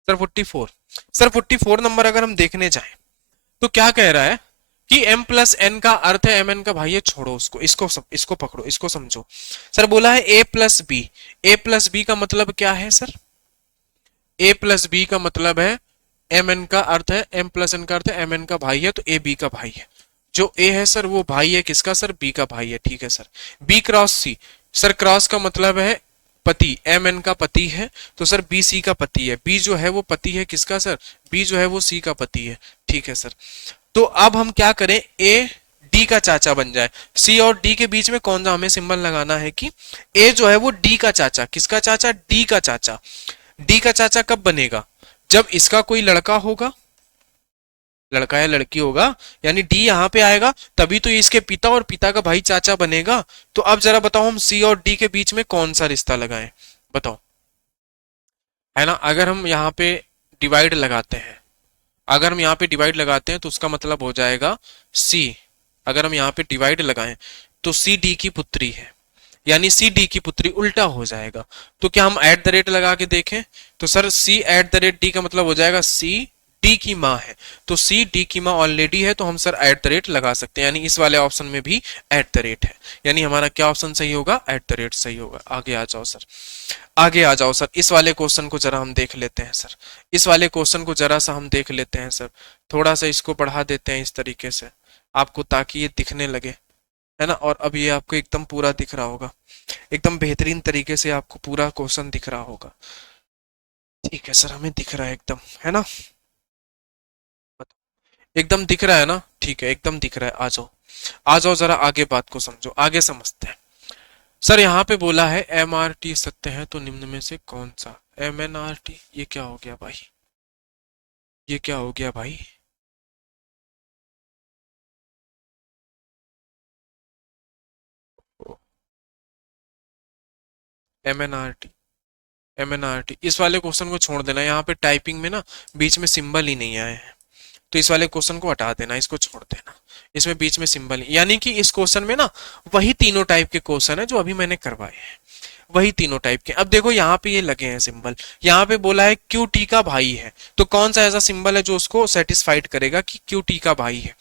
सर 44, सर 44 नंबर अगर हम देखने जाएं तो क्या कह रहा है कि m प्लस एन का अर्थ है एम एन का भाई है, छोड़ो उसको, इसको पकड़ो, इसको समझो। सर बोला है a plus B, A plus B का मतलब क्या है सर? a प्लस बी का मतलब है एम एन का अर्थ है, m प्लस एन का अर्थ है एम एन का भाई है, तो ए बी का भाई है। जो ए है सर वो भाई है किसका? सर बी का भाई है, ठीक है सर। बी क्रॉस सी, सर क्रॉस का मतलब है पति, एम एन का पति है, तो सर बी सी का पति है। बी जो है वो पति है किसका सर? बी जो है वो सी का पति है, ठीक है सर। तो अब हम क्या करें, ए डी का चाचा बन जाए। सी और डी के बीच में कौन सा हमें सिंबल लगाना है कि ए जो है वो डी का चाचा, किसका चाचा? डी का चाचा। डी का चाचा कब बनेगा? जब इसका कोई लड़का होगा, लड़का या लड़की होगा, यानी डी यहाँ पे आएगा, तभी तो ये इसके पिता और पिता का भाई चाचा बनेगा। तो अब जरा बताओ, हम सी और डी के बीच में कौन सा रिश्ता लगाएं? बताओ, है ना। अगर हम यहाँ पे डिवाइड लगाते हैं, अगर हम यहाँ पे डिवाइड लगाते हैं तो उसका मतलब हो जाएगा सी, अगर हम यहाँ पे डिवाइड लगाएं तो सी डी की पुत्री है, यानी सी डी की पुत्री, उल्टा हो जाएगा। तो क्या हम एट द रेट लगा के देखें? तो sir C at the rate D का मतलब हो जाएगा सी डी की माँ है, तो सी डी की माँ ऑलरेडी है, तो हम सर एट द रेट लगा सकते हैं, यानी इस वाले ऑप्शन में भी एट द रेट है। यानी हमारा क्या ऑप्शन सही होगा? एट द रेट सही होगा। आगे आ जाओ सर, आगे आ जाओ सर। इस वाले क्वेश्चन को जरा हम देख लेते हैं सर, इस वाले क्वेश्चन को जरा सा हम देख लेते हैं सर। थोड़ा सा इसको बढ़ा देते हैं इस तरीके से आपको, ताकि ये दिखने लगे, है ना। और अब ये आपको एकदम पूरा दिख रहा होगा, एकदम बेहतरीन तरीके से आपको पूरा क्वेश्चन दिख रहा होगा। ठीक है सर, हमें दिख रहा है एकदम, है ना, एकदम दिख रहा है ना? ठीक है, एकदम दिख रहा है। आ जाओ, आ जाओ, जरा आगे बात को समझो, आगे समझते हैं। सर यहाँ पे बोला है एम आर टी सत्य है तो निम्न में से कौन सा? एम एन आर टी, ये क्या हो गया भाई, ये क्या हो गया भाई? M N R T, M N R T, इस वाले क्वेश्चन को छोड़ देना। यहाँ पे टाइपिंग में ना बीच में सिंबल ही नहीं आए हैं, तो इस वाले क्वेश्चन को हटा देना, इसको छोड़ देना। इसमें बीच में सिंबल, यानी कि इस क्वेश्चन में ना वही तीनों टाइप के क्वेश्चन है जो अभी मैंने करवाए हैं, वही तीनों टाइप के। अब देखो यहाँ पे ये लगे हैं सिंबल, यहाँ पे बोला है क्यू टी का भाई है, तो कौन सा ऐसा सिंबल है जो उसको सेटिस्फाइड करेगा कि क्यू टी का भाई है?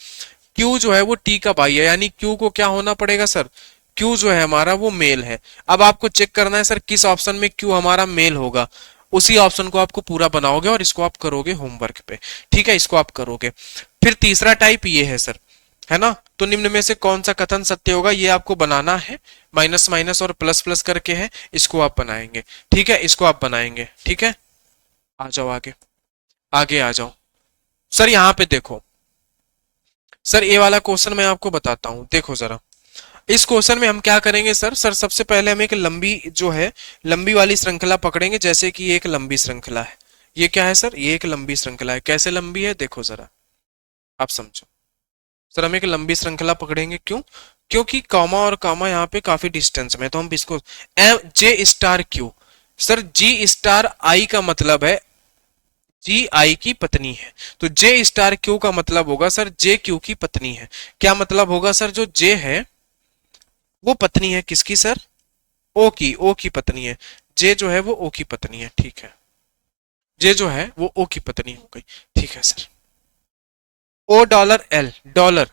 क्यू जो है वो टी का भाई है, यानी क्यू को क्या होना पड़ेगा सर? क्यू जो है हमारा वो मेल है। अब आपको चेक करना है सर किस ऑप्शन में क्यू हमारा मेल होगा, उसी ऑप्शन को आपको पूरा बनाओगे और इसको आप करोगे होमवर्क पे, ठीक है, इसको आप करोगे। फिर तीसरा टाइप ये है सर, है ना। तो निम्न में से कौन सा कथन सत्य होगा, ये आपको बनाना है, माइनस माइनस और प्लस प्लस करके है, इसको आप बनाएंगे, ठीक है, इसको आप बनाएंगे, ठीक है। आ जाओ आगे, आगे आ जाओ। सर यहाँ पे देखो, सर ये वाला क्वेश्चन मैं आपको बताता हूं, देखो जरा। इस क्वेश्चन में हम क्या करेंगे सर? सर सबसे पहले हम एक लंबी जो है, लंबी वाली श्रृंखला पकड़ेंगे, जैसे कि ये एक लंबी श्रृंखला है। ये क्या है सर? ये एक लंबी श्रृंखला है। कैसे लंबी है देखो जरा, आप समझो। सर हम एक लंबी श्रृंखला पकड़ेंगे, क्यों? क्योंकि कॉमा और कॉमा यहाँ पे काफी डिस्टेंस में, तो हम इसको जे स्टार क्यू, सर जी स्टार आई का मतलब है जी आई की पत्नी है, तो जे स्टार क्यू का मतलब होगा सर जे क्यू की पत्नी है। क्या मतलब होगा सर? जो जे है वो पत्नी है किसकी सर? ओ की पत्नी है। जे जो है वो ओ की पत्नी है, ठीक है। जे जो है वो ओ की पत्नी हो गई, ठीक है sir. O dollar L dollar,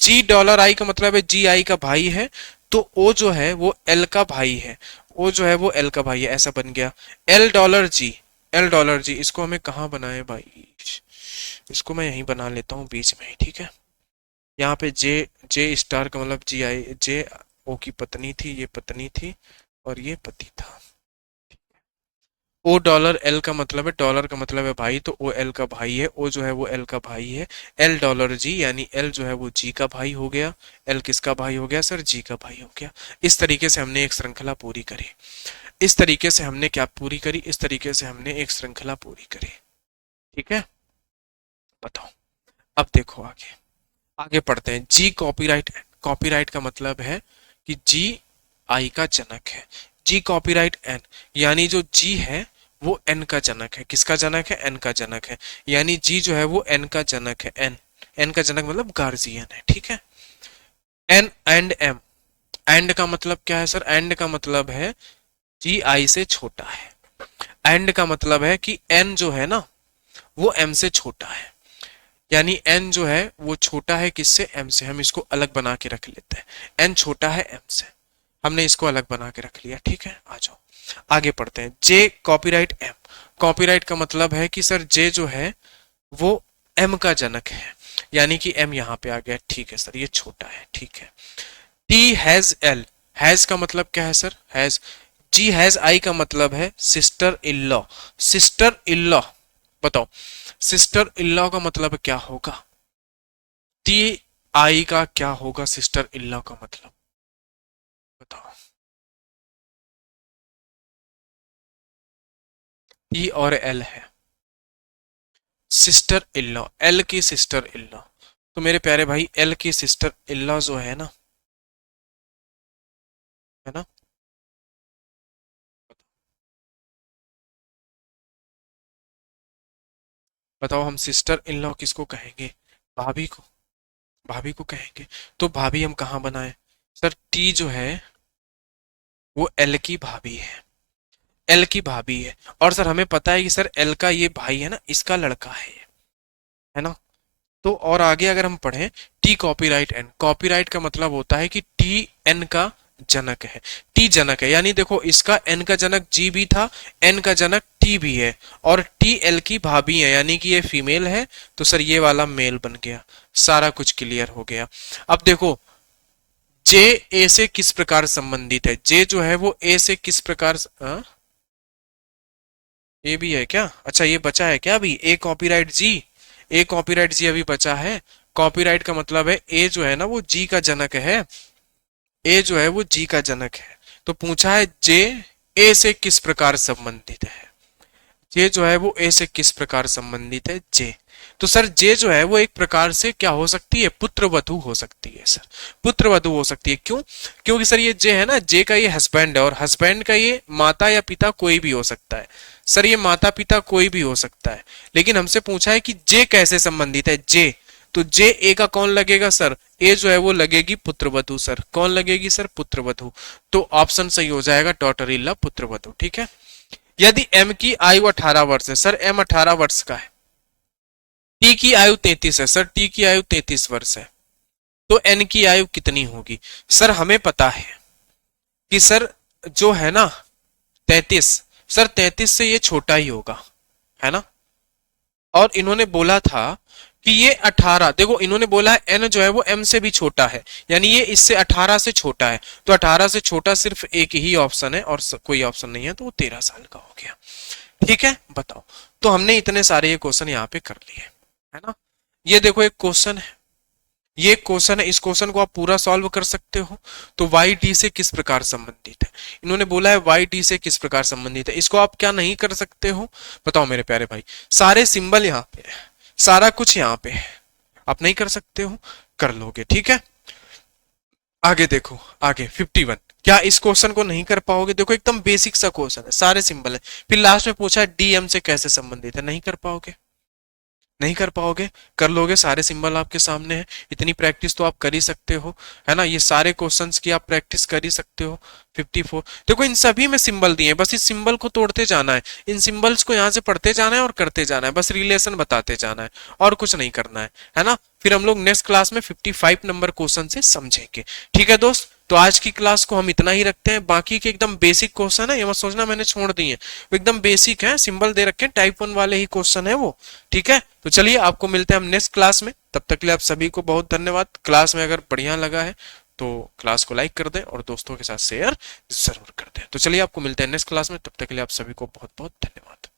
G dollar I का मतलब है जी आई का भाई है, तो ओ जो है वो एल का भाई है। ओ जो है वो एल का भाई है, ऐसा बन गया। एल डॉलर जी, एल डॉलर जी, इसको हमें कहाँ बनाए भाई? इसको मैं यहीं बना लेता हूँ बीच में ही, ठीक है। यहाँ पे जे, जे स्टार का मतलब जी आई, जे ओ की पत्नी थी, ये पत्नी थी और ये पति था। ओ डॉलर एल का मतलब है, डॉलर का मतलब है भाई, तो ओ एल का भाई है, ओ जो है वो एल का भाई है। एल डॉलर जी यानी एल जो है वो जी का भाई हो गया। एल किसका भाई हो गया सर? जी का भाई हो गया। इस तरीके से हमने एक श्रृंखला पूरी करी। इस तरीके से हमने क्या पूरी करी? इस तरीके से हमने एक श्रृंखला पूरी करी, ठीक है। बताओ, अब देखो आगे, आगे पढ़ते हैं। जी कॉपीराइट, कॉपीराइट का मतलब है कि जी आई का जनक है। जी कॉपीराइट एन, यानी जो जी है वो एन का जनक है। किसका जनक है? एन का जनक है। यानी जी जो है वो एन का जनक है। एन, एन का जनक मतलब गार्जियन है, ठीक है। एन एंड एम, एंड का मतलब क्या है सर? एंड का मतलब है जी आई से छोटा है। एंड का मतलब है कि एन जो है ना वो एम से छोटा है, यानी एन जो है वो छोटा है किससे? एम से। हम इसको अलग बना के रख लेते हैं, एन छोटा है एम से, हमने इसको अलग बना के रख लिया, ठीक है। आ जाओ आगे पढ़ते हैं। जे कॉपीराइट एम, कॉपीराइट का मतलब है कि सर जे जो है वो एम का जनक है, यानी कि एम यहाँ पे आ गया, ठीक है सर, ये छोटा है, ठीक है। टी हैज एल, हैज का मतलब क्या है sir? Has, G has I का मतलब है sister in law. Sister in law, बताओ सिस्टर इन लॉ का मतलब क्या होगा? टी आई का क्या होगा सिस्टर इन लॉ का मतलब? बताओ। टी और एल है, सिस्टर इन लॉ, एल की सिस्टर इन लॉ। तो मेरे प्यारे भाई एल की सिस्टर इन लॉ जो है ना, है ना, बताओ हम सिस्टर इन लॉ किसको कहेंगे? भाभी को, भाभी को कहेंगे। तो भाभी हम कहाँ बनाए सर? टी जो है वो एल की भाभी है, एल की भाभी है। और सर हमें पता है कि सर एल का ये भाई है ना, इसका लड़का है ना। तो और आगे अगर हम पढ़ें, टी कॉपीराइट एन, कॉपीराइट का मतलब होता है कि टी एन का जनक है। टी जनक है, यानी देखो इसका एन का जनक जी भी था, एन का जनक टी भी है, और टी एल की भाभी है, यानी कि ये फीमेल है, तो सर ये वाला मेल बन गया। सारा कुछ क्लियर हो गया। अब देखो जे ए से किस प्रकार संबंधित है? जे जो है वो ए से किस प्रकार ए भी है क्या? अच्छा ये बचा है क्या अभी? ए कॉपीराइट जी, ए कॉपीराइट जी अभी बचा है। कॉपीराइट का मतलब है ए जो है ना वो जी का जनक है, ए जो है वो जी का जनक है। तो पूछा है जे ए से किस प्रकार संबंधित है? जे जो है वो ए से किस प्रकार संबंधित है? जे, तो सर जे जो है वो एक प्रकार से क्या हो सकती है? पुत्र वधु हो सकती है सर, पुत्र वधु हो सकती है। क्यों? क्योंकि सर ये जे है ना, जे का ये हस्बैंड है, और हस्बैंड का ये माता या पिता कोई भी हो सकता है। सर ये माता पिता कोई भी हो सकता है, लेकिन हमसे पूछा है कि जे कैसे संबंधित है? जे, तो जे ए का कौन लगेगा सर? ए जो है वो लगेगी पुत्रवधु सर। कौन लगेगी सर? पुत्रवधु। तो ऑप्शन सही हो जाएगा डॉटर इन लॉ पुत्रवधु, ठीक है। यदि एम की आयु 18 वर्ष है, सर एम 18 वर्ष का है। टी की आयु 33 है, सर टी की आयु 33 वर्ष है, तो एन की आयु कितनी होगी? सर हमें पता है कि सर जो है ना 33, सर 33 से ये छोटा ही होगा, है ना। और इन्होंने बोला था कि ये 18, देखो इन्होंने बोला है एन जो है वो एम से भी छोटा है, यानी ये इससे 18 से छोटा है, तो 18 से छोटा सिर्फ एक ही ऑप्शन है और कोई ऑप्शन नहीं है, तो वो 13 साल का हो गया, ठीक है। बताओ, तो हमने इतने सारे ये क्वेश्चन यहाँ पे कर लिए, है ना। ये देखो एक क्वेश्चन है, ये क्वेश्चन है, इस क्वेश्चन को आप पूरा सॉल्व कर सकते हो। तो वाई डी से किस प्रकार संबंधित है? इन्होंने बोला है वाई डी से किस प्रकार संबंधित है, इसको आप क्या नहीं कर सकते हो? बताओ मेरे प्यारे भाई, सारे सिंबल यहाँ पे है, सारा कुछ यहाँ पे है, आप नहीं कर सकते हो? कर लोगे, ठीक है। आगे देखो, आगे 51, क्या इस क्वेश्चन को नहीं कर पाओगे? देखो एकदम बेसिक सा क्वेश्चन है, सारे सिंबल है, फिर लास्ट में पूछा है डीएम से कैसे संबंधित है, नहीं कर पाओगे, नहीं कर पाओगे? कर लोगे, सारे सिंबल आपके सामने है, इतनी प्रैक्टिस तो आप कर ही सकते हो, है ना? ये सारे क्वेश्चंस की आप प्रैक्टिस कर ही सकते हो। 54 देखो, इन सभी में सिंबल दिए हैं, बस इस सिंबल को तोड़ते जाना है, इन सिंबल्स को यहाँ से पढ़ते जाना है और करते जाना है, बस रिलेशन बताते जाना है और कुछ नहीं करना है ना? फिर हम लोग नेक्स्ट क्लास में 55 नंबर क्वेश्चन से समझेंगे। ठीक है दोस्त, तो आज की क्लास को हम इतना ही रखते हैं। बाकी के एकदम बेसिक क्वेश्चन है, ये मत सोचना मैंने छोड़ दिए हैं, वो एकदम बेसिक है, सिंबल दे रखे हैं, टाइप 1 वाले ही क्वेश्चन है वो। ठीक है, तो चलिए आपको मिलते हैं हम नेक्स्ट क्लास में, तब तक के लिए आप सभी को बहुत धन्यवाद। क्लास में अगर बढ़िया लगा है तो क्लास को लाइक कर दें और दोस्तों के साथ शेयर जरूर कर दें। तो चलिए आपको मिलते हैं नेक्स्ट क्लास में, तब तक के लिए आप सभी को बहुत बहुत धन्यवाद।